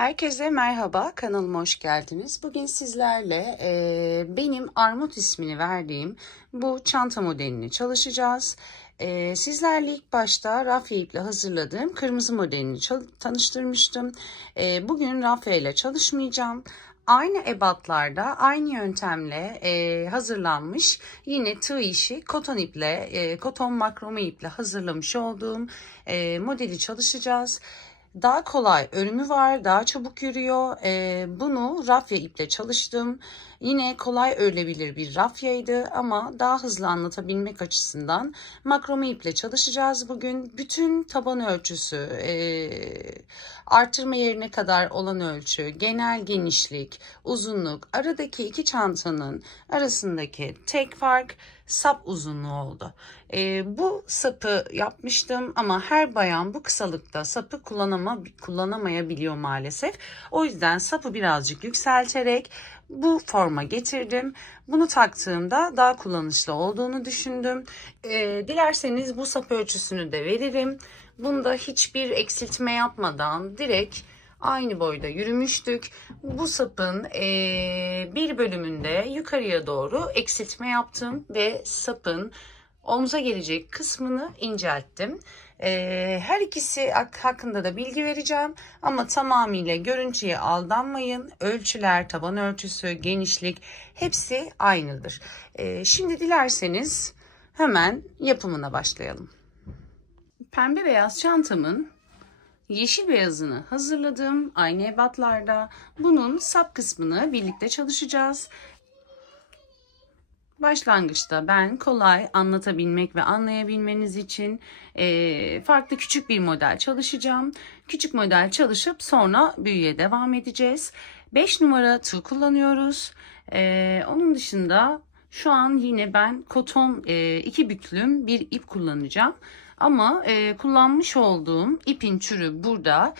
Herkese merhaba, kanalıma hoş geldiniz. Bugün sizlerle benim Armut ismini verdiğim bu çanta modelini çalışacağız. Sizlerle ilk başta rafya iple hazırladığım kırmızı modelini tanıştırmıştım. Bugün rafya ile çalışmayacağım. Aynı ebatlarda, aynı yöntemle hazırlanmış yine tığ işi koton iple, koton makrome iple hazırlamış olduğum modeli çalışacağız. Daha kolay örümü var, daha çabuk yürüyor. Bunu rafya iple çalıştım. Yine kolay örülebilir bir rafyaydı ama daha hızlı anlatabilmek açısından makrome iple çalışacağız bugün. Bütün taban ölçüsü, artırma yerine kadar olan ölçü, genel genişlik, uzunluk, aradaki iki çantanın arasındaki tek fark sap uzunluğu oldu. Bu sapı yapmıştım ama her bayan bu kısalıkta sapı kullanamayabiliyor maalesef. O yüzden sapı birazcık yükselterek bu forma getirdim. Bunu taktığımda daha kullanışlı olduğunu düşündüm. Dilerseniz bu sap ölçüsünü de veririm. Bunda hiçbir eksiltme yapmadan direkt aynı boyda yürümüştük. Bu sapın bir bölümünde yukarıya doğru eksiltme yaptım ve sapın omuza gelecek kısmını incelttim. Her ikisi hakkında da bilgi vereceğim ama tamamıyla görüntüye aldanmayın. Ölçüler, taban ölçüsü, genişlik hepsi aynıdır. Şimdi dilerseniz hemen yapımına başlayalım. Pembe beyaz çantamın yeşil beyazını hazırladım. Aynı ebatlarda. Bunun sap kısmını birlikte çalışacağız. Başlangıçta ben kolay anlatabilmek ve anlayabilmeniz için farklı küçük bir model çalışacağım. Küçük model çalışıp sonra büyüye devam edeceğiz. 5 numara tığ kullanıyoruz. Onun dışında şu an yine ben koton 2 büklüm bir ip kullanacağım. Ama kullanmış olduğum ipin türü burada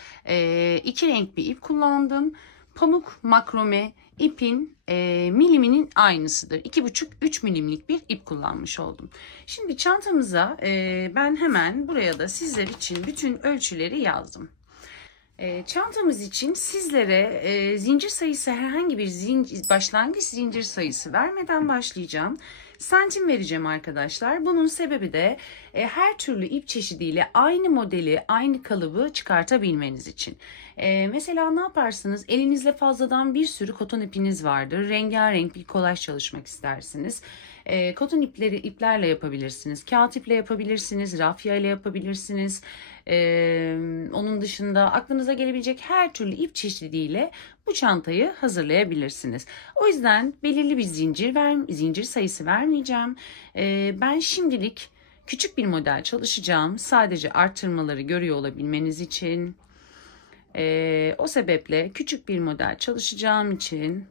2 renk bir ip kullandım. Pamuk makrome ipin miliminin aynısıdır. 2,5-3 milimlik bir ip kullanmış oldum. Şimdi çantamıza ben hemen buraya da sizler için bütün ölçüleri yazdım. Çantamız için sizlere zincir sayısı herhangi bir başlangıç zincir sayısı vermeden başlayacağım. Santim vereceğim arkadaşlar. Bunun sebebi de her türlü ip çeşidiyle aynı modeli, aynı kalıbı çıkartabilmeniz için. Mesela ne yaparsınız? Elinizde fazladan bir sürü koton ipiniz vardır. Rengarenk bir kolaj çalışmak istersiniz. Koton iplerle yapabilirsiniz. Kağıt iple yapabilirsiniz. Rafya ile yapabilirsiniz. Onun dışında aklınıza gelebilecek her türlü ip çeşidiyle bu çantayı hazırlayabilirsiniz. O yüzden belirli bir zincir sayısı vermeyeceğim. Ben şimdilik küçük bir model çalışacağım. Sadece artırmaları görüyor olabilmeniz için. O sebeple küçük bir model çalışacağım için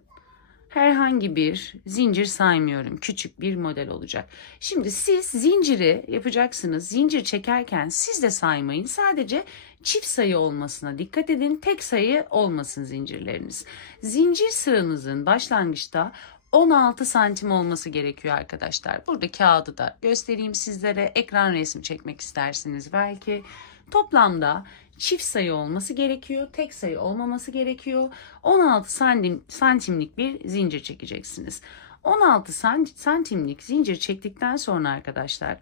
herhangi bir zincir saymıyorum. Küçük bir model olacak. Şimdi siz zinciri yapacaksınız. Zincir çekerken siz de saymayın. Sadece çift sayı olmasına dikkat edin. Tek sayı olmasın zincirleriniz. Zincir sıranızın başlangıçta 16 santim olması gerekiyor arkadaşlar. Burada kağıdı da göstereyim sizlere. Ekran resmi çekmek istersiniz belki. Toplamda çift sayı olması gerekiyor. Tek sayı olmaması gerekiyor. 16 santimlik bir zincir çekeceksiniz. 16 santimlik zincir çektikten sonra arkadaşlar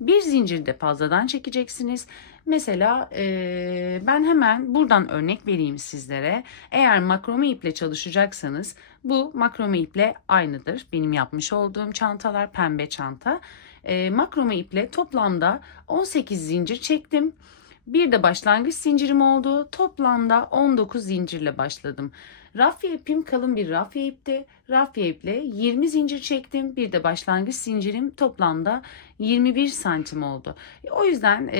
bir zincir de fazladan çekeceksiniz. Mesela ben hemen buradan örnek vereyim sizlere. Eğer makrome iple çalışacaksanız bu makrome iple aynıdır. Benim yapmış olduğum çantalar pembe çanta. Makrome iple toplamda 18 zincir çektim. Bir de başlangıç zincirim oldu. Toplamda 19 zincirle başladım. Rafya ipim kalın bir rafya ipti. Rafya iple 20 zincir çektim. Bir de başlangıç zincirim toplamda 21 santim oldu. O yüzden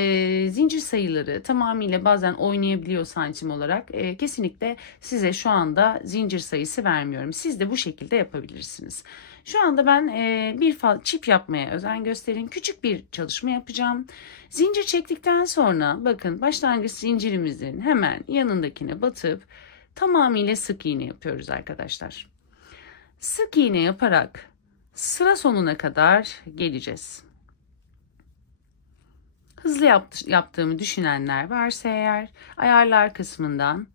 zincir sayıları tamamıyla bazen oynayabiliyor santim olarak. Kesinlikle size şu anda zincir sayısı vermiyorum. Siz de bu şekilde yapabilirsiniz. Şu anda ben bir çift yapmaya özen gösterin. Küçük bir çalışma yapacağım. Zincir çektikten sonra bakın başlangıç zincirimizin hemen yanındakine batıp tamamıyla sık iğne yapıyoruz arkadaşlar. Sık iğne yaparak sıra sonuna kadar geleceğiz. Hızlı yaptığımı düşünenler varsa eğer ayarlar kısmından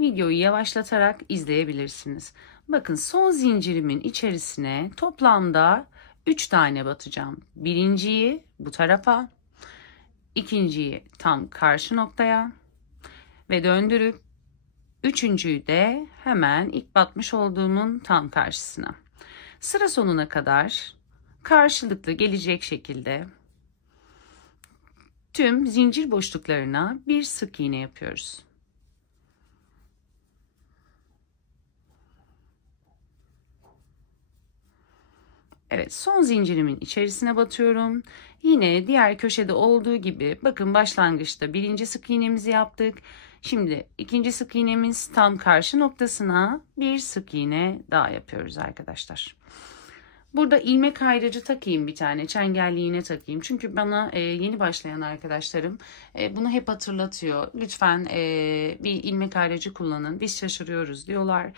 Videoyu yavaşlatarak izleyebilirsiniz. Bakın son zincirimin içerisine toplamda 3 tane batacağım. Birinciyi bu tarafa, ikinciyi tam karşı noktaya ve döndürüp üçüncüyü de hemen ilk batmış olduğumun tam karşısına. Sıra sonuna kadar karşılıklı gelecek şekilde tüm zincir boşluklarına bir sık iğne yapıyoruz. Evet, son zincirimin içerisine batıyorum. Yine diğer köşede olduğu gibi bakın başlangıçta birinci sık iğnemizi yaptık. Şimdi ikinci sık iğnemiz tam karşı noktasına bir sık iğne daha yapıyoruz arkadaşlar. Burada ilmek ayrıcı takayım, bir tane çengelli iğne takayım. Çünkü bana yeni başlayan arkadaşlarım bunu hep hatırlatıyor. Lütfen bir ilmek ayrıcı kullanın, biz şaşırıyoruz diyorlar.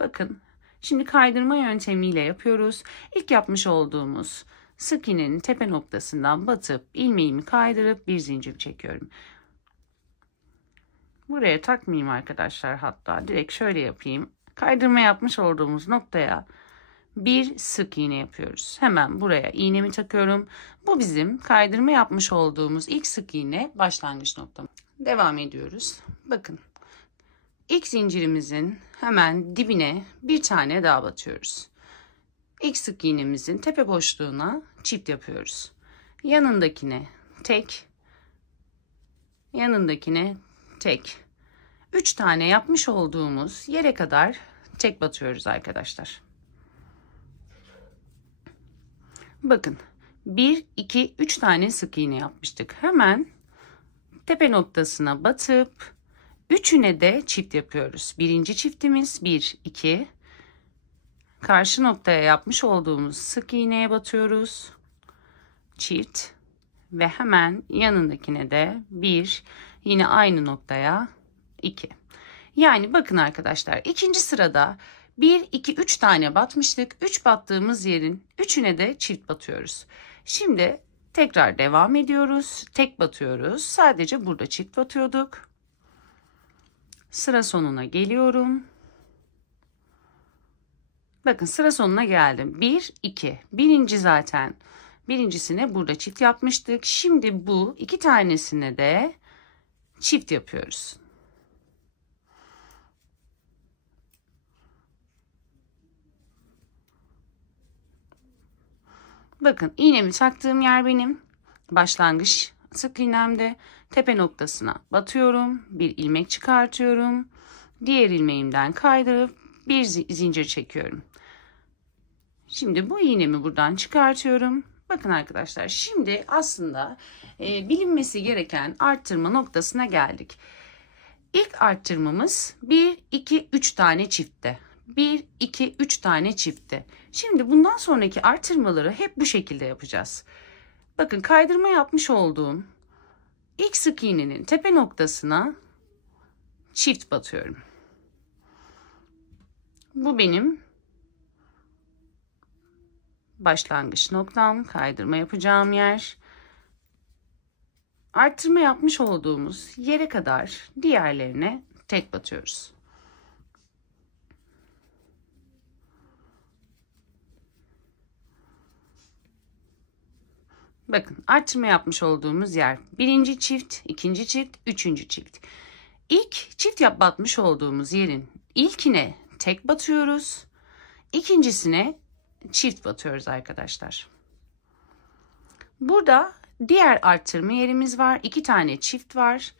Bakın şimdi kaydırma yöntemiyle yapıyoruz. İlk yapmış olduğumuz sık iğnenin tepe noktasından batıp ilmeğimi kaydırıp bir zincir çekiyorum. Buraya takmayayım arkadaşlar, hatta direkt şöyle yapayım. Kaydırma yapmış olduğumuz noktaya bir sık iğne yapıyoruz. Hemen buraya iğnemi takıyorum. Bu bizim kaydırma yapmış olduğumuz ilk sık iğne başlangıç noktamız. Devam ediyoruz. Bakın ilk zincirimizin hemen dibine bir tane daha batıyoruz. İlk sık iğnemizin tepe boşluğuna çift yapıyoruz. Yanındakine tek, yanındakine tek. 3 tane yapmış olduğumuz yere kadar tek batıyoruz arkadaşlar. Bakın 1, 2, 3 tane sık iğne yapmıştık. Hemen tepe noktasına batıp üçüne de çift yapıyoruz. Birinci çiftimiz 1, 2. Karşı noktaya yapmış olduğumuz sık iğneye batıyoruz. Çift ve hemen yanındakine de 1, yine aynı noktaya 2. Yani bakın arkadaşlar, ikinci sırada 1, 2, 3 tane batmıştık. 3 battığımız yerin üçüne de çift batıyoruz. Şimdi tekrar devam ediyoruz. Tek batıyoruz. Sadece burada çift batıyorduk. Sıra sonuna geliyorum. Bakın sıra sonuna geldim. 1, 2. Birinci zaten. Birincisine burada çift yapmıştık. Şimdi bu iki tanesine de çift yapıyoruz. Bakın iğnemi taktığım yer benim başlangıç sık iğnemde. Tepe noktasına batıyorum. Bir ilmek çıkartıyorum. Diğer ilmeğimden kaydırıp bir zincir çekiyorum. Şimdi bu iğnemi buradan çıkartıyorum. Bakın arkadaşlar, şimdi aslında bilinmesi gereken arttırma noktasına geldik. İlk arttırmamız 1, 2, 3 tane çiftte. 1, 2, 3 tane çiftte. Şimdi bundan sonraki artırmaları hep bu şekilde yapacağız. Bakın kaydırma yapmış olduğum ilk sık iğnenin tepe noktasına çift batıyorum. Bu benim başlangıç noktam, kaydırma yapacağım yer. Artırma yapmış olduğumuz yere kadar diğerlerine tek batıyoruz. Bakın artırma yapmış olduğumuz yer birinci çift, ikinci çift, üçüncü çift. İlk çift batmış olduğumuz yerin ilkine tek batıyoruz. İkincisine çift batıyoruz arkadaşlar. Burada diğer artırma yerimiz var. 2 tane çift var.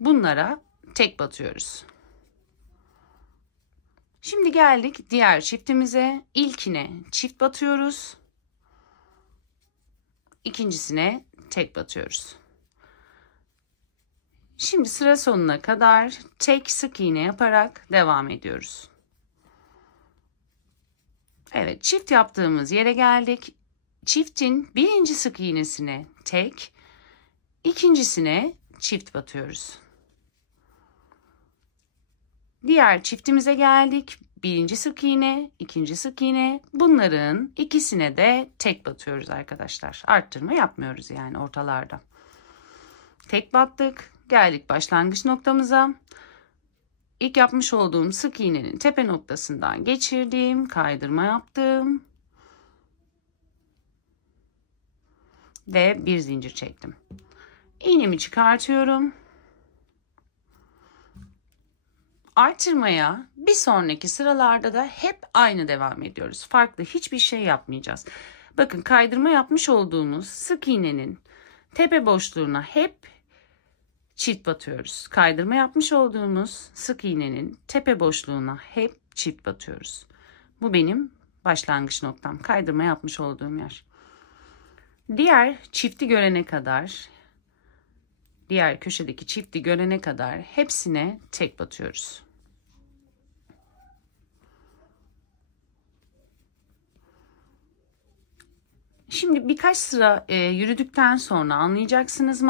Bunlara tek batıyoruz. Şimdi geldik diğer çiftimize. İlkine çift batıyoruz. İkincisine tek batıyoruz. Şimdi sıra sonuna kadar tek sık iğne yaparak devam ediyoruz. Evet, çift yaptığımız yere geldik. Çiftin birinci sık iğnesine tek, ikincisine çift batıyoruz. Diğer çiftimize geldik. Birinci sık iğne, ikinci sık iğne. Bunların ikisine de tek batıyoruz arkadaşlar. Arttırma yapmıyoruz yani ortalarda. Tek battık. Geldik başlangıç noktamıza. İlk yapmış olduğum sık iğnenin tepe noktasından geçirdim, kaydırma yaptım ve bir zincir çektim. İğnemi çıkartıyorum. Artırmaya bir sonraki sıralarda da hep aynı devam ediyoruz. Farklı hiçbir şey yapmayacağız. Bakın, kaydırma yapmış olduğumuz sık iğnenin tepe boşluğuna hep çift batıyoruz. Kaydırma yapmış olduğumuz sık iğnenin tepe boşluğuna hep çift batıyoruz. Bu benim başlangıç noktam. Kaydırma yapmış olduğum yer. Diğer çifti görene kadar, diğer köşedeki çifti görene kadar hepsine tek batıyoruz. Şimdi birkaç sıra yürüdükten sonra anlayacaksınız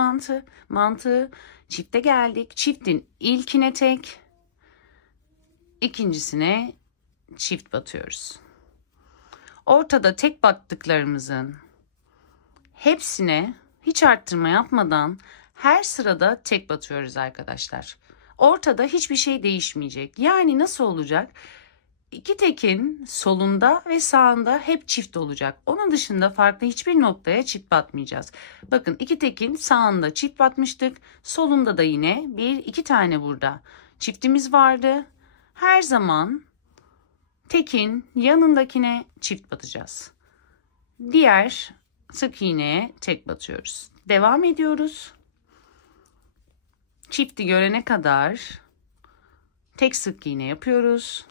mantığı. Çifte geldik. Çiftin ilkine tek, ikincisine çift batıyoruz. Ortada tek battıklarımızın hepsine hiç arttırma yapmadan her sırada tek batıyoruz arkadaşlar. Ortada hiçbir şey değişmeyecek. Yani nasıl olacak? İki tekin solunda ve sağında hep çift olacak. Onun dışında farklı hiçbir noktaya çift batmayacağız. Bakın, iki tekin sağında çift batmıştık. Solunda da yine iki tane burada çiftimiz vardı. Her zaman tekin yanındakine çift batacağız. Diğer sık iğneye tek batıyoruz. Devam ediyoruz. Çifti görene kadar tek sık iğne yapıyoruz.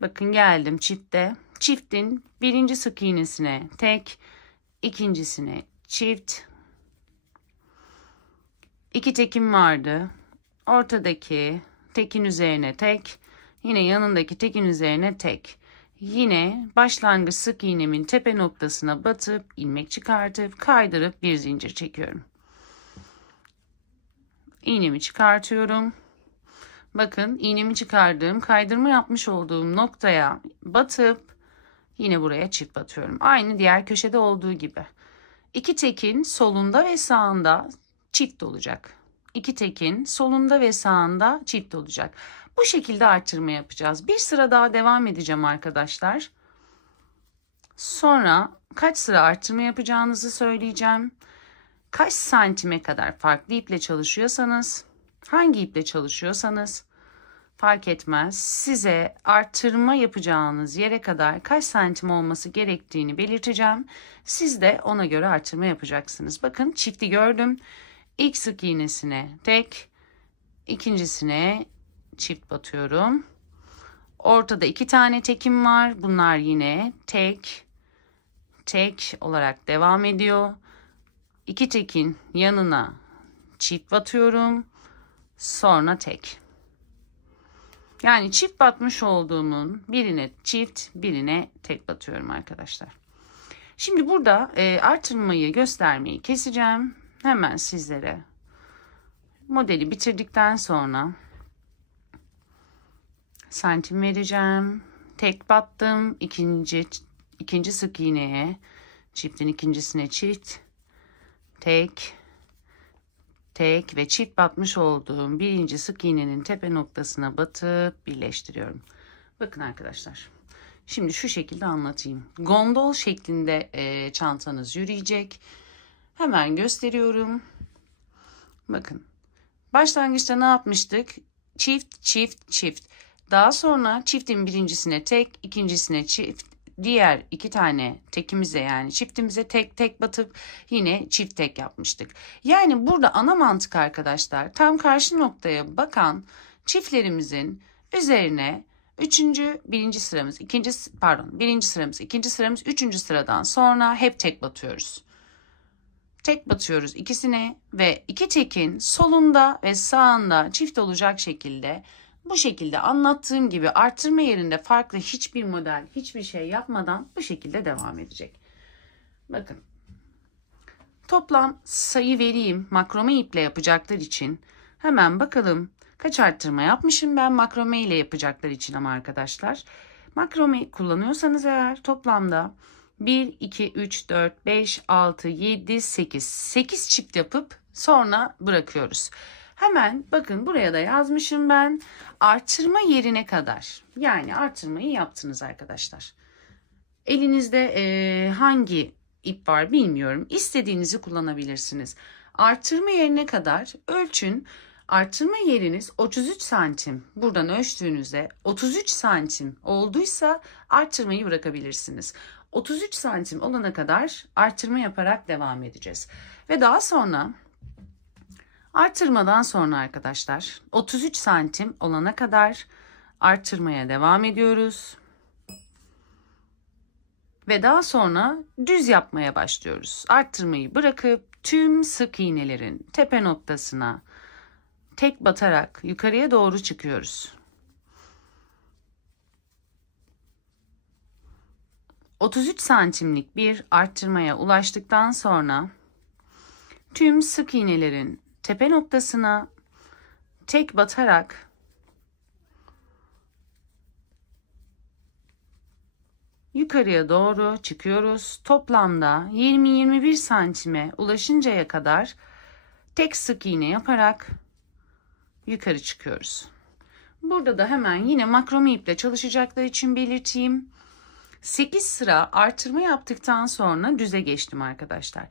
Bakın, geldim çifte. Çiftin birinci sık iğnesine tek, ikincisine çift. İki tekim vardı. Ortadaki tekin üzerine tek, yine yanındaki tekin üzerine tek. Yine başlangıç sık iğnemin tepe noktasına batıp ilmek çıkartıp kaydırıp bir zincir çekiyorum. İğnemi çıkartıyorum. Bakın, iğnemi çıkardığım, kaydırma yapmış olduğum noktaya batıp yine buraya çift batıyorum. Aynı diğer köşede olduğu gibi. İki tekin solunda ve sağında çift olacak. İki tekin solunda ve sağında çift olacak. Bu şekilde artırma yapacağız. Bir sıra daha devam edeceğim arkadaşlar. Sonra kaç sıra artırma yapacağınızı söyleyeceğim. Kaç santime kadar farklı iple çalışıyorsanız, hangi iple çalışıyorsanız fark etmez. Size artırma yapacağınız yere kadar kaç santim olması gerektiğini belirteceğim. Siz de ona göre artırma yapacaksınız. Bakın, çifti gördüm. İlk sık iğnesine tek, ikincisine çift batıyorum. Ortada iki tane tekim var. Bunlar yine tek, tek olarak devam ediyor. İki tekin yanına çift batıyorum. Sonra tek. Yani çift batmış olduğumun birine çift, birine tek batıyorum arkadaşlar. Şimdi burada artırmayı göstermeyi keseceğim. Hemen sizlere modeli bitirdikten sonra santim vereceğim. Tek battım. İkinci sık iğneye, çiftin ikincisine çift, tek, tek ve çift batmış olduğum birinci sık iğnenin tepe noktasına batıp birleştiriyorum. Bakın arkadaşlar, şimdi şu şekilde anlatayım. Gondol şeklinde çantanız yürüyecek. Hemen gösteriyorum. Bakın, başlangıçta ne yapmıştık? Çift, çift, çift. Daha sonra çiftin birincisine tek, ikincisine çift, diğer iki tane tekimize, yani çiftimize tek tek batıp yine çift tek yapmıştık. Yani burada ana mantık arkadaşlar, tam karşı noktaya bakan çiftlerimizin üzerine birinci sıramız, ikinci sıramız, üçüncü sıradan sonra hep tek batıyoruz. Tek batıyoruz ikisine ve iki tekin solunda ve sağında çift olacak şekilde, bu şekilde anlattığım gibi artırma yerinde farklı hiçbir model, hiçbir şey yapmadan bu şekilde devam edecek. Bakın, toplam sayı vereyim makrome iple yapacaklar için. Hemen bakalım kaç artırma yapmışım ben makrome ile yapacaklar için ama arkadaşlar. Makrome kullanıyorsanız eğer toplamda 1, 2, 3, 4, 5, 6, 7, 8 çift yapıp Sonra bırakıyoruz. Hemen bakın buraya da yazmışım ben. Artırma yerine kadar. Yani artırmayı yaptınız arkadaşlar. Elinizde hangi ip var bilmiyorum. İstediğinizi kullanabilirsiniz. Artırma yerine kadar ölçün. Artırma yeriniz 33 santim. Buradan ölçtüğünüzde 33 santim olduysa artırmayı bırakabilirsiniz. 33 santim olana kadar artırma yaparak devam edeceğiz. Ve daha sonra artırmadan sonra arkadaşlar 33 santim olana kadar artırmaya devam ediyoruz. Ve daha sonra düz yapmaya başlıyoruz. Arttırmayı bırakıp tüm sık iğnelerin tepe noktasına tek batarak yukarıya doğru çıkıyoruz. 33 santimlik bir arttırmaya ulaştıktan sonra tüm sık iğnelerin tepe noktasına tek batarak yukarıya doğru çıkıyoruz. Toplamda 20-21 santime ulaşıncaya kadar tek sık iğne yaparak yukarı çıkıyoruz. Burada da hemen yine makrome iple çalışacaklar için belirteyim. 8 sıra artırma yaptıktan sonra düze geçtim arkadaşlar.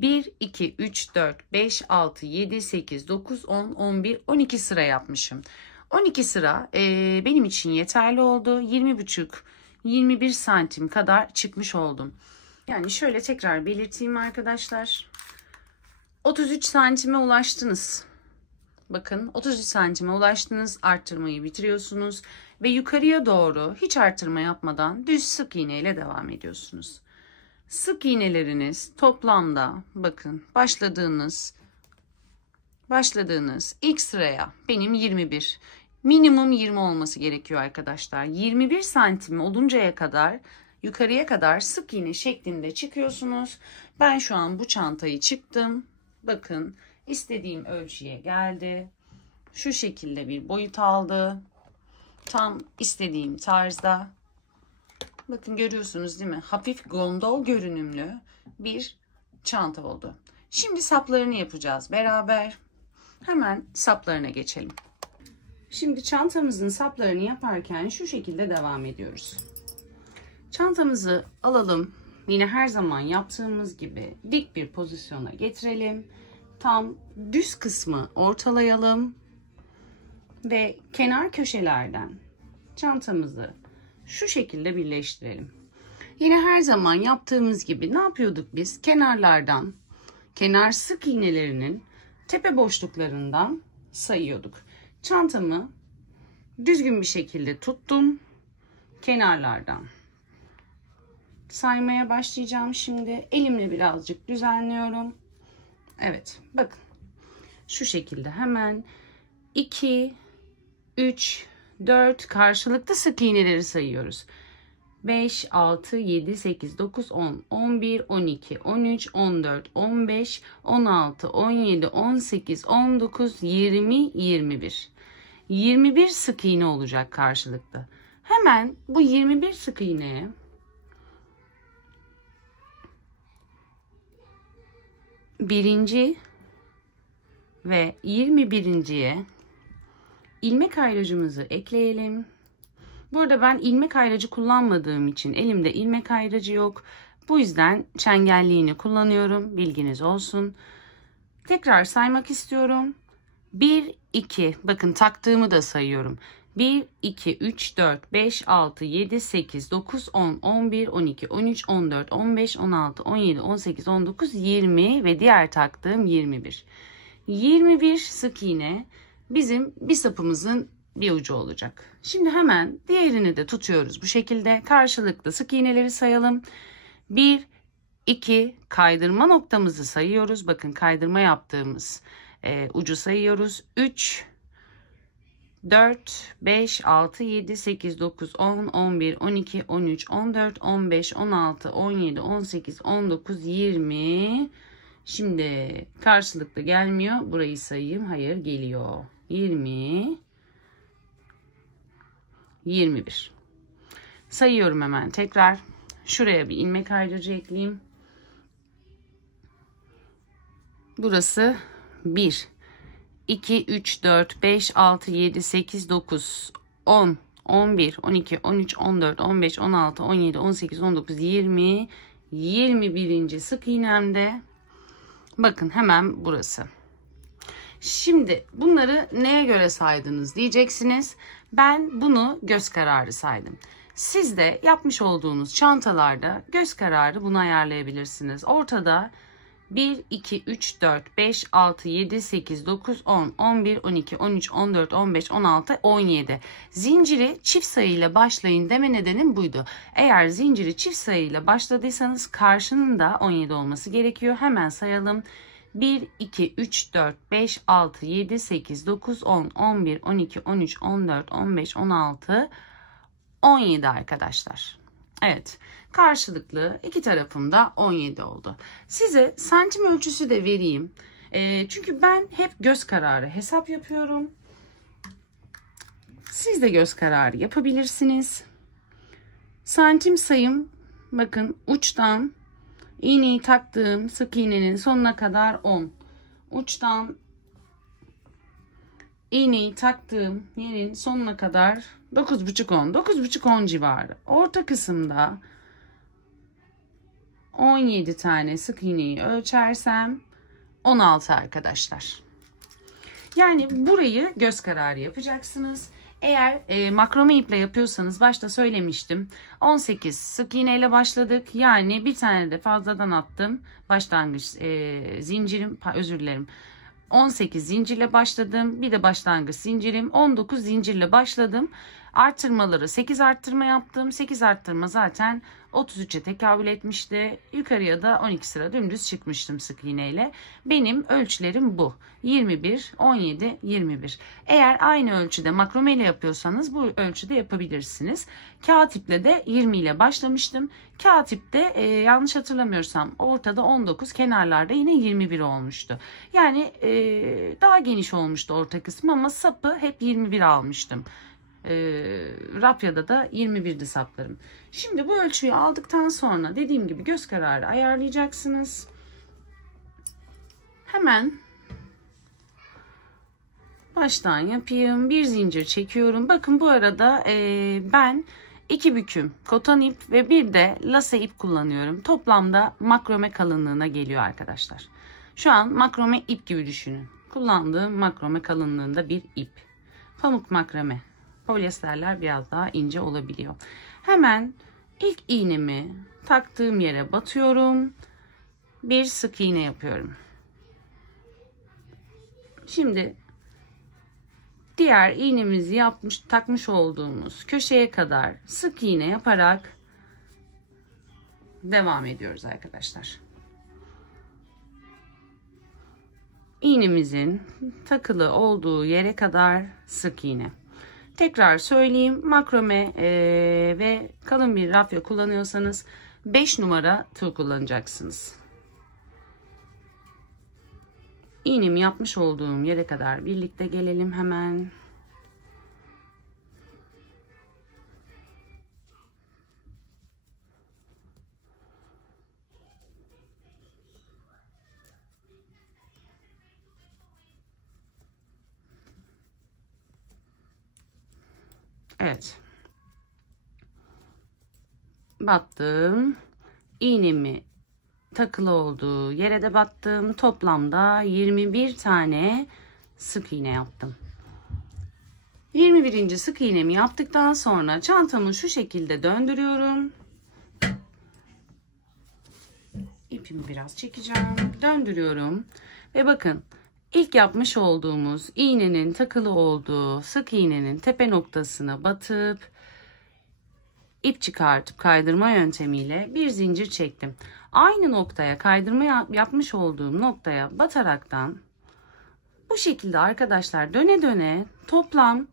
1, 2, 3, 4, 5, 6, 7, 8, 9, 10, 11, 12 sıra yapmışım. 12 sıra benim için yeterli oldu. 20,5-21 santim kadar çıkmış oldum. Yani şöyle tekrar belirteyim arkadaşlar. 33 santime ulaştınız. Bakın 33 santime ulaştınız. Arttırmayı bitiriyorsunuz. Ve yukarıya doğru hiç arttırma yapmadan düz sık iğne ile devam ediyorsunuz. Sık iğneleriniz toplamda bakın başladığınız ilk sıraya benim 21. Minimum 20 olması gerekiyor arkadaşlar. 21 santim oluncaya kadar yukarıya kadar sık iğne şeklinde çıkıyorsunuz. Ben şu an bu çantayı çıktım. Bakın istediğim ölçüye geldi. Şu şekilde bir boyut aldı. Tam istediğim tarzda. Bakın görüyorsunuz değil mi? Hafif gondol görünümlü bir çanta oldu. Şimdi saplarını yapacağız beraber. Hemen saplarına geçelim. Şimdi çantamızın saplarını yaparken şu şekilde devam ediyoruz. Çantamızı alalım. Yine her zaman yaptığımız gibi dik bir pozisyona getirelim. Tam düz kısmı ortalayalım. Ve kenar köşelerden çantamızı şu şekilde birleştirelim. Yine her zaman yaptığımız gibi ne yapıyorduk biz? Kenarlardan, kenar sık iğnelerinin tepe boşluklarından sayıyorduk. Çantamı düzgün bir şekilde tuttum. Kenarlardan saymaya başlayacağım şimdi. Elimle birazcık düzenliyorum. Evet, bakın. Şu şekilde hemen 2, 3, 4 karşılıklı sık iğneleri sayıyoruz. 5, 6, 7, 8, 9, 10, 11, 12, 13, 14, 15, 16, 17, 18, 19, 20, 21. 21 sık iğne olacak karşılıklı. Hemen bu 21 sık iğneye birinci ve 21.'ye ilmek ayracımızı ekleyelim. Burada ben ilmek ayracı kullanmadığım için elimde ilmek ayracı yok. Bu yüzden çengelliğini kullanıyorum. Bilginiz olsun. Tekrar saymak istiyorum. 1, 2. Bakın taktığımı da sayıyorum. 1, 2, 3, 4, 5, 6, 7, 8, 9, 10, 11, 12, 13, 14, 15, 16, 17, 18, 19, 20 ve diğer taktığım 21. 21 sık iğne bizim bir sapımızın bir ucu olacak. Şimdi hemen diğerini de tutuyoruz bu şekilde. Karşılıklı sık iğneleri sayalım. 1, 2 kaydırma noktamızı sayıyoruz. Bakın kaydırma yaptığımız ucu sayıyoruz. 3, 4, 5, 6, 7, 8, 9, 10, 11, 12, 13, 14, 15, 16, 17, 18, 19, 20. Şimdi karşılıklı gelmiyor. Burayı sayayım. Hayır geliyor. 20, 21. Sayıyorum hemen tekrar. Şuraya bir ilmek ayracı ekleyeyim. Burası 1, 2, 3, 4, 5, 6, 7, 8, 9, 10, 11, 12, 13, 14, 15, 16, 17, 18, 19, 20, 21. sık iğnemde. Bakın hemen burası. Şimdi bunları neye göre saydınız diyeceksiniz. Ben bunu göz kararı saydım. Siz de yapmış olduğunuz çantalarda göz kararı bunu ayarlayabilirsiniz. Ortada 1, 2, 3, 4, 5, 6, 7, 8, 9, 10, 11, 12, 13, 14, 15, 16, 17. Zinciri çift sayıyla başlayın deme nedenim buydu. Eğer zinciri çift sayıyla başladıysanız karşının da 17 olması gerekiyor. Hemen sayalım. 1, 2, 3, 4, 5, 6, 7, 8, 9, 10, 11, 12, 13, 14, 15, 16, 17 arkadaşlar. Evet, karşılıklı iki tarafımda 17 oldu. Size santim ölçüsü de vereyim. Çünkü ben hep göz kararı hesap yapıyorum. Siz de göz kararı yapabilirsiniz. Santim sayım, bakın uçtan iğneyi taktığım sık iğnenin sonuna kadar 10. Uçtan iğneyi taktığım yerin sonuna kadar 9,5-10. 9,5-10 civarı. Orta kısımda 17 tane sık iğneyi ölçersem 16 arkadaşlar. Yani burayı göz kararı yapacaksınız. Eğer makrome iple yapıyorsanız başta söylemiştim. 18 sık iğneyle başladık. Yani bir tane de fazladan attım. Başlangıç zincirim, özür dilerim. 18 zincirle başladım. Bir de başlangıç zincirim. 19 zincirle başladım. Arttırmaları 8 arttırma yaptım. 8 arttırma zaten 33'e tekabül etmişti. Yukarıya da 12 sıra dümdüz çıkmıştım sık iğneyle. Benim ölçülerim bu. 21, 17, 21. Eğer aynı ölçüde makrome ile yapıyorsanız bu ölçüde yapabilirsiniz. Kağıt iple de 20 ile başlamıştım. Kağıt ipte yanlış hatırlamıyorsam ortada 19, kenarlarda yine 21 olmuştu. Yani daha geniş olmuştu orta kısmı ama sapı hep 21 almıştım. Rafyada da 21'di saplarım. Şimdi bu ölçüyü aldıktan sonra dediğim gibi göz kararı ayarlayacaksınız. Hemen baştan yapayım. Bir zincir çekiyorum. Bakın bu arada ben 2 büküm koton ip ve bir de lase ip kullanıyorum. Toplamda makrome kalınlığına geliyor arkadaşlar. Şu an makrome ip gibi düşünün. Kullandığım makrome kalınlığında bir ip. Pamuk makrame. Polyesterler biraz daha ince olabiliyor. Hemen ilk iğnemi taktığım yere batıyorum. Bir sık iğne yapıyorum. Şimdi diğer iğnemizi takmış olduğumuz köşeye kadar sık iğne yaparak devam ediyoruz arkadaşlar. İğnemizin takılı olduğu yere kadar sık iğne. Tekrar söyleyeyim, makrome ve kalın bir rafya kullanıyorsanız 5 numara tığ kullanacaksınız. İğnemi yapmış olduğum yere kadar birlikte gelelim hemen. Evet. Battım. İğnemi takılı olduğu yere de battım. Toplamda 21 tane sık iğne yaptım. 21. sık iğnemi yaptıktan sonra çantamı şu şekilde döndürüyorum. İpimi biraz çekeceğim. Döndürüyorum. Ve bakın ilk yapmış olduğumuz iğnenin takılı olduğu sık iğnenin tepe noktasına batıp ip çıkartıp kaydırma yöntemiyle bir zincir çektim. Aynı noktaya kaydırma yapmış olduğum noktaya bataraktan bu şekilde arkadaşlar döne döne toplam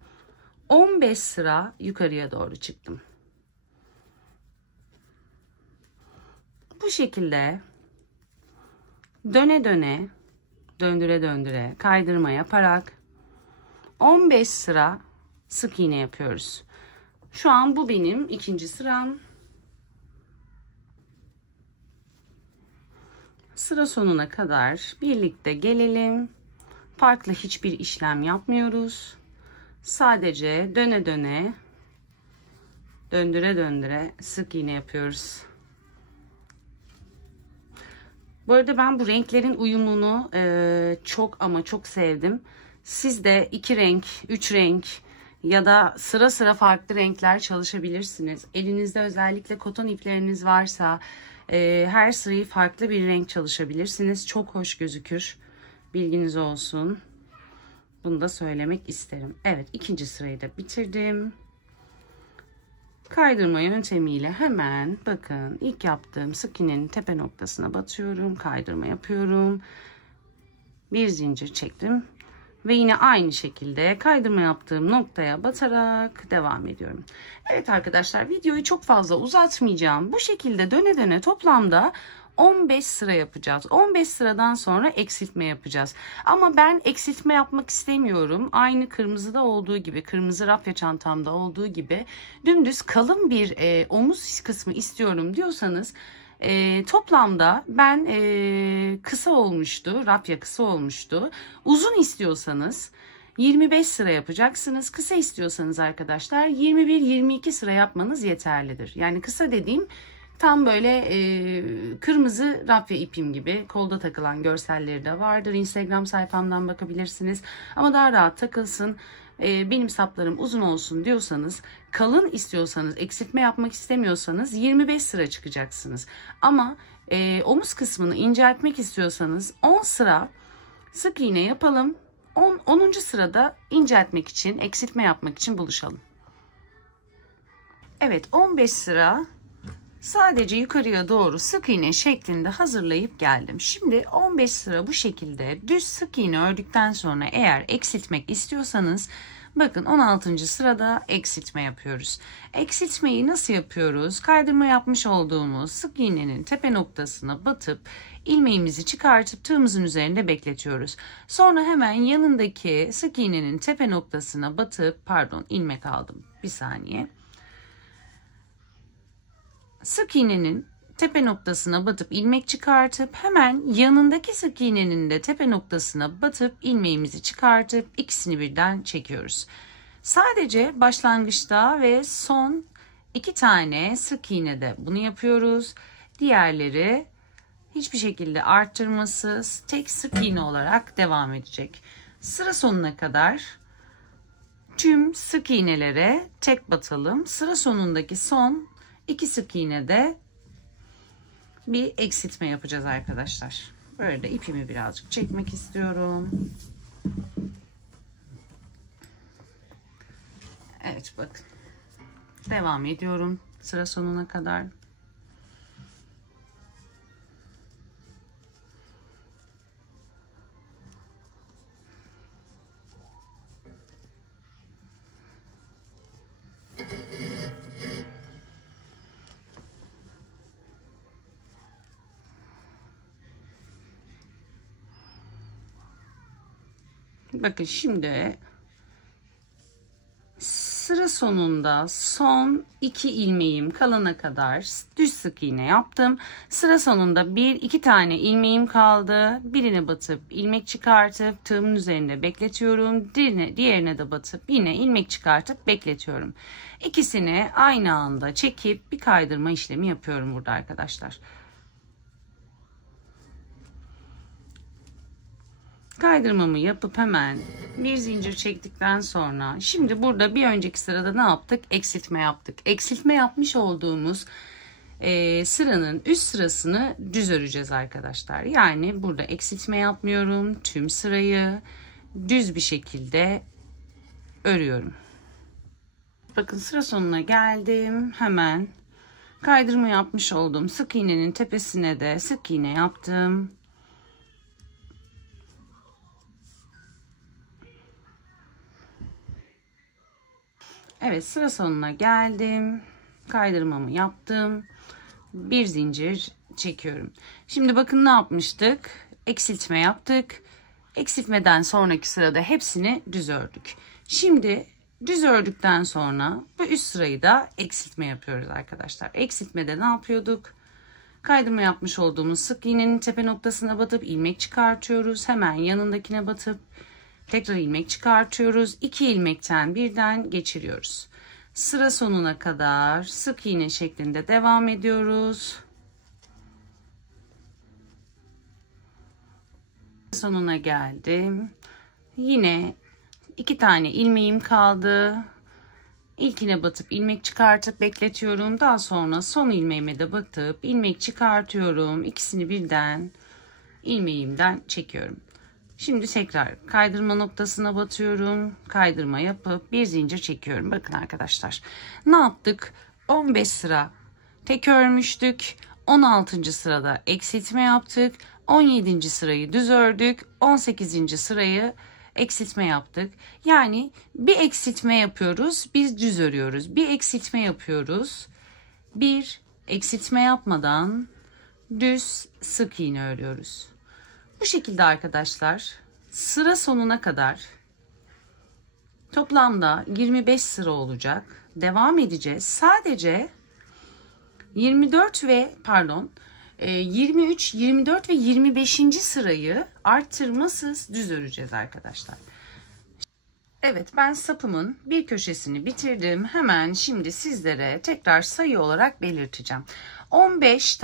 15 sıra yukarıya doğru çıktım. Bu şekilde döne döne, döndüre döndüre kaydırma yaparak 15 sıra sık iğne yapıyoruz. Şu an bu benim ikinci sıram. Sıra sonuna kadar birlikte gelelim. Farklı hiçbir işlem yapmıyoruz. Sadece döne döne, döndüre döndüre sık iğne yapıyoruz. Bu arada ben bu renklerin uyumunu çok ama çok sevdim. Siz de 2 renk, 3 renk ya da sıra sıra farklı renkler çalışabilirsiniz. Elinizde özellikle koton ipleriniz varsa her sırayı farklı bir renk çalışabilirsiniz. Çok hoş gözükür. Bilginiz olsun. Bunu da söylemek isterim. Evet, ikinci sırayı da bitirdim. Kaydırma yöntemiyle hemen bakın ilk yaptığım sık iğnenin tepe noktasına batıyorum. Kaydırma yapıyorum. Bir zincir çektim. Ve yine aynı şekilde kaydırma yaptığım noktaya batarak devam ediyorum. Evet arkadaşlar, videoyu çok fazla uzatmayacağım. Bu şekilde döne döne toplamda 15 sıra yapacağız. 15 sıradan sonra eksiltme yapacağız. Ama ben eksiltme yapmak istemiyorum. Aynı kırmızıda olduğu gibi, kırmızı rafya çantamda olduğu gibi dümdüz kalın bir omuz kısmı istiyorum diyorsanız toplamda ben kısa olmuştu, rafya kısa olmuştu. Uzun istiyorsanız 25 sıra yapacaksınız. Kısa istiyorsanız arkadaşlar 21-22 sıra yapmanız yeterlidir. Yani kısa dediğim tam böyle kırmızı rafya ipim gibi, kolda takılan görselleri de vardır. Instagram sayfamdan bakabilirsiniz. Ama daha rahat takılsın, benim saplarım uzun olsun diyorsanız, kalın istiyorsanız, eksiltme yapmak istemiyorsanız 25 sıra çıkacaksınız. Ama omuz kısmını inceltmek istiyorsanız 10 sıra sık iğne yapalım. 10. sırada inceltmek için, eksiltme yapmak için buluşalım. Evet, 15 sıra sadece yukarıya doğru sık iğne şeklinde hazırlayıp geldim. Şimdi 15 sıra bu şekilde düz sık iğne ördükten sonra eğer eksiltmek istiyorsanız bakın 16. sırada eksiltme yapıyoruz. Eksiltmeyi nasıl yapıyoruz? Kaydırma yapmış olduğumuz sık iğnenin tepe noktasına batıp ilmeğimizi çıkartıp tığımızın üzerinde bekletiyoruz. Sonra hemen yanındaki sık iğnenin tepe noktasına batıp, pardon, ilmek aldım bir saniye. Sık iğnenin tepe noktasına batıp ilmek çıkartıp hemen yanındaki sık iğnenin de tepe noktasına batıp ilmeğimizi çıkartıp ikisini birden çekiyoruz. Sadece başlangıçta ve son 2 tane sık iğnede bunu yapıyoruz. Diğerleri hiçbir şekilde arttırmasız tek sık iğne olarak devam edecek. Sıra sonuna kadar tüm sık iğnelere tek batalım. Sıra sonundaki son 2 sık iğnede bir eksiltme yapacağız arkadaşlar. Böyle ipimi birazcık çekmek istiyorum. Evet, bakın. Devam ediyorum sıra sonuna kadar. Bakın şimdi sıra sonunda son 2 ilmeğim kalana kadar düz sık iğne yaptım. Sıra sonunda 1-2 tane ilmeğim kaldı. Birine batıp ilmek çıkartıp tığımın üzerinde bekletiyorum. Diğerine de batıp yine ilmek çıkartıp bekletiyorum. İkisini aynı anda çekip bir kaydırma işlemi yapıyorum burada arkadaşlar. Kaydırmamı yapıp hemen bir zincir çektikten sonra şimdi burada bir önceki sırada ne yaptık? Eksiltme yaptık. Eksiltme yapmış olduğumuz sıranın üst sırasını düz öreceğiz arkadaşlar. Yani burada eksiltme yapmıyorum. Tüm sırayı düz bir şekilde örüyorum. Bakın sıra sonuna geldim. Hemen kaydırma yapmış olduğum sık iğnenin tepesine de sık iğne yaptım. Evet, sıra sonuna geldim. Kaydırmamı yaptım. Bir zincir çekiyorum. Şimdi bakın ne yapmıştık? Eksiltme yaptık. Eksiltmeden sonraki sırada hepsini düz ördük. Şimdi düz ördükten sonra bu üst sırayı da eksiltme yapıyoruz arkadaşlar. Eksiltmede ne yapıyorduk? Kaydırma yapmış olduğumuz sık iğnenin tepe noktasına batıp ilmek çıkartıyoruz. Hemen yanındakine batıp Tekrar ilmek çıkartıyoruz. 2 ilmekten birden geçiriyoruz. Sıra sonuna kadar sık iğne şeklinde devam ediyoruz. Sonuna geldim. Yine 2 tane ilmeğim kaldı. İlkine batıp ilmek çıkartıp bekletiyorum. Daha sonra son ilmeğime de batıp ilmek çıkartıyorum. İkisini birden ilmeğimden çekiyorum. Şimdi tekrar kaydırma noktasına batıyorum. Kaydırma yapıp bir zincir çekiyorum. Bakın arkadaşlar. Ne yaptık? 15 sıra tek örmüştük. 16. sırada eksiltme yaptık. 17. sırayı düz ördük. 18. sırayı eksiltme yaptık. Yani bir eksiltme yapıyoruz, biz düz örüyoruz. Bir eksiltme yapıyoruz. Bir eksiltme yapmadan düz sık iğne örüyoruz. Bu şekilde arkadaşlar sıra sonuna kadar toplamda 25 sıra olacak. Devam edeceğiz. Sadece 23, 24 ve 25. sırayı arttırmasız düz öreceğiz arkadaşlar. Evet, ben sapımın bir köşesini bitirdim. Hemen şimdi sizlere tekrar sayı olarak belirteceğim. 15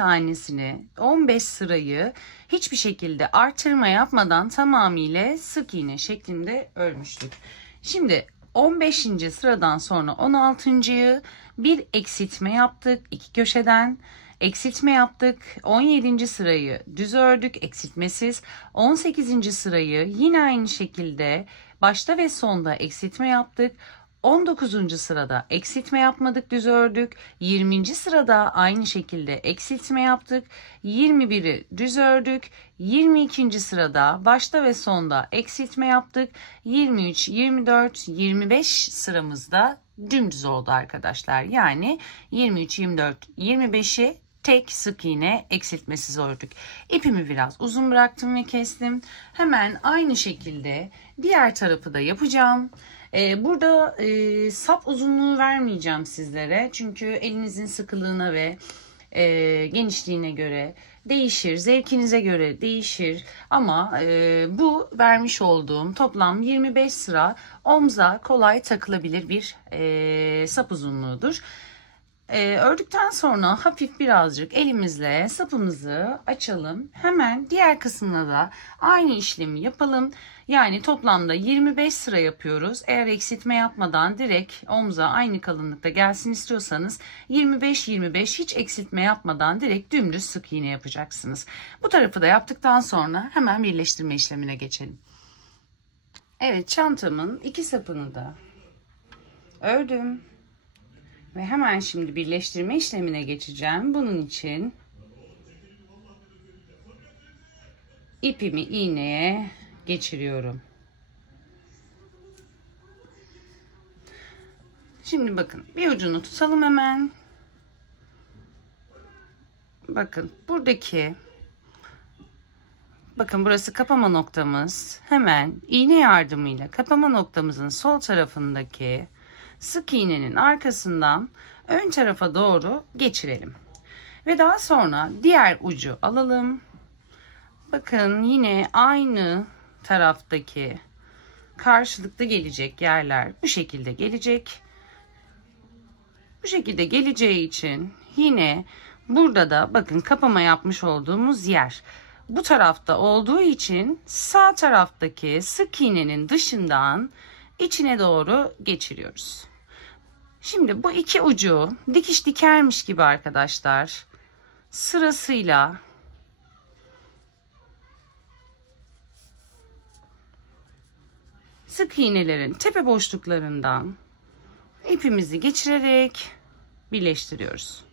sırayı hiçbir şekilde artırma yapmadan tamamıyla sık iğne şeklinde örmüştük. Şimdi 15. sıradan sonra 16.'yı bir eksiltme yaptık. 2 köşeden eksiltme yaptık. 17. sırayı düz ördük eksiltmesiz. 18. sırayı yine aynı şekilde başta ve sonda eksiltme yaptık. 19. sırada eksiltme yapmadık, düz ördük. 20. sırada aynı şekilde eksiltme yaptık. 21'i düz ördük. 22. sırada başta ve sonda eksiltme yaptık. 23, 24, 25 sıramızda dümdüz oldu arkadaşlar. Yani 23, 24, 25'i tek sık iğne eksiltmesiz ördük. İpimi biraz uzun bıraktım ve kestim. Hemen aynı şekilde diğer tarafı da yapacağım. Burada sap uzunluğu vermeyeceğim sizlere. Çünkü elinizin sıkılığına ve genişliğine göre değişir. Zevkinize göre değişir. Ama bu vermiş olduğum toplam 25 sıra omza kolay takılabilir bir sap uzunluğudur. Ördükten sonra hafif birazcık elimizle sapımızı açalım. Hemen diğer kısmına da aynı işlemi yapalım. Yani toplamda 25 sıra yapıyoruz. Eğer eksiltme yapmadan direkt omza aynı kalınlıkta gelsin istiyorsanız 25-25 hiç eksiltme yapmadan direkt dümdüz sık iğne yapacaksınız. Bu tarafı da yaptıktan sonra hemen birleştirme işlemine geçelim. Evet, çantamın 2 sapını da ördüm. Ve hemen şimdi birleştirme işlemine geçeceğim. Bunun için ipimi iğneye geçiriyorum. Şimdi bakın bir ucunu tutalım hemen. Bakın bakın burası kapama noktamız. Hemen iğne yardımıyla kapama noktamızın sol tarafındaki sık iğnenin arkasından ön tarafa doğru geçirelim. Ve daha sonra diğer ucu alalım. Bakın yine aynı taraftaki karşılıklı gelecek yerler bu şekilde gelecek. Bu şekilde geleceği için yine burada da bakın kapama yapmış olduğumuz yer bu tarafta olduğu için sağ taraftaki sık iğnenin dışından içine doğru geçiriyoruz. Şimdi bu iki ucu dikiş dikermiş gibi arkadaşlar sırasıyla sık iğnelerin tepe boşluklarından ipimizi geçirerek birleştiriyoruz.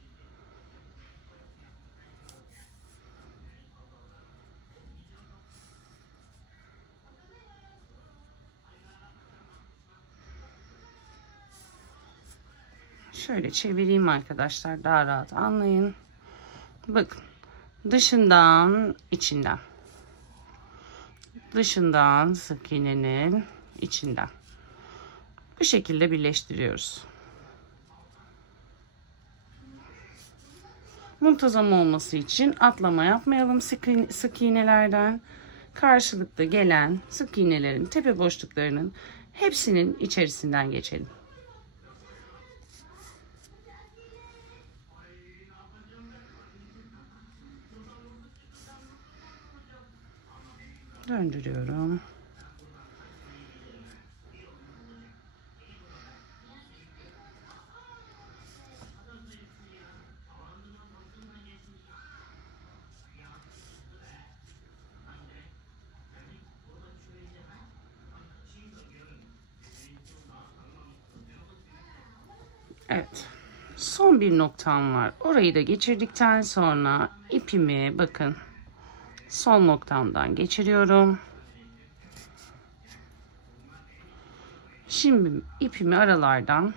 Şöyle çevireyim arkadaşlar, daha rahat anlayın. Bakın, dışından içinden, dışından sık iğnenin içinden bu şekilde birleştiriyoruz. Muntazam olması için atlama yapmayalım sık iğnelerden. karşılıklı gelen sık iğnelerin tepe boşluklarının hepsinin içerisinden geçelim. Döndürüyorum. Evet. Son bir noktam var. Orayı da geçirdikten sonra ipimi bakın son noktamdan geçiriyorum. Şimdi ipimi aralardan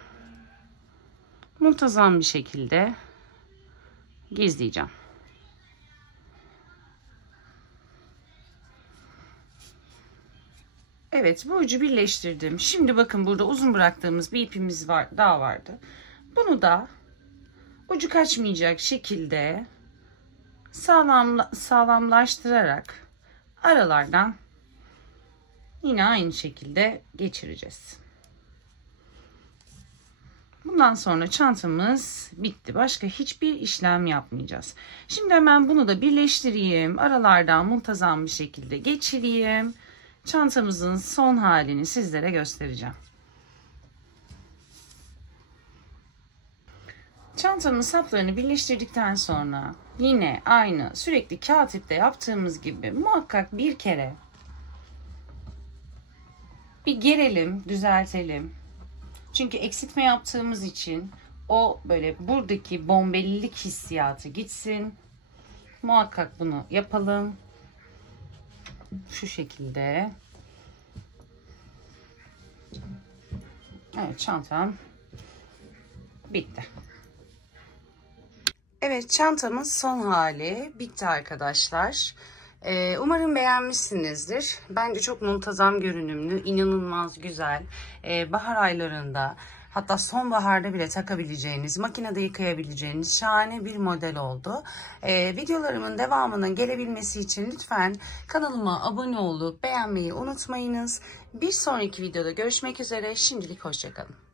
muntazam bir şekilde gizleyeceğim. Evet, bu ucu birleştirdim. Şimdi bakın burada uzun bıraktığımız bir ipimiz daha vardı. Bunu da ucu kaçmayacak şekilde sağlamlaştırarak aralardan yine aynı şekilde geçireceğiz. Bundan sonra çantamız bitti. Başka hiçbir işlem yapmayacağız. Şimdi hemen bunu da birleştireyim. Aralardan muntazam bir şekilde geçireyim. Çantamızın son halini sizlere göstereceğim. Çantamın saplarını birleştirdikten sonra yine aynı sürekli kağıt ipte yaptığımız gibi muhakkak bir kere bir gerelim, düzeltelim. Çünkü eksiltme yaptığımız için o böyle buradaki bombelilik hissiyatı gitsin. Muhakkak bunu yapalım. Şu şekilde. Evet, çantam bitti. Evet, çantamın son hali bitti arkadaşlar. Umarım beğenmişsinizdir. Bence çok muntazam görünümlü, inanılmaz güzel. Bahar aylarında, hatta sonbaharda bile takabileceğiniz, makinede yıkayabileceğiniz şahane bir model oldu. Videolarımın devamının gelebilmesi için lütfen kanalıma abone olup beğenmeyi unutmayınız. Bir sonraki videoda görüşmek üzere. Şimdilik hoşça kalın.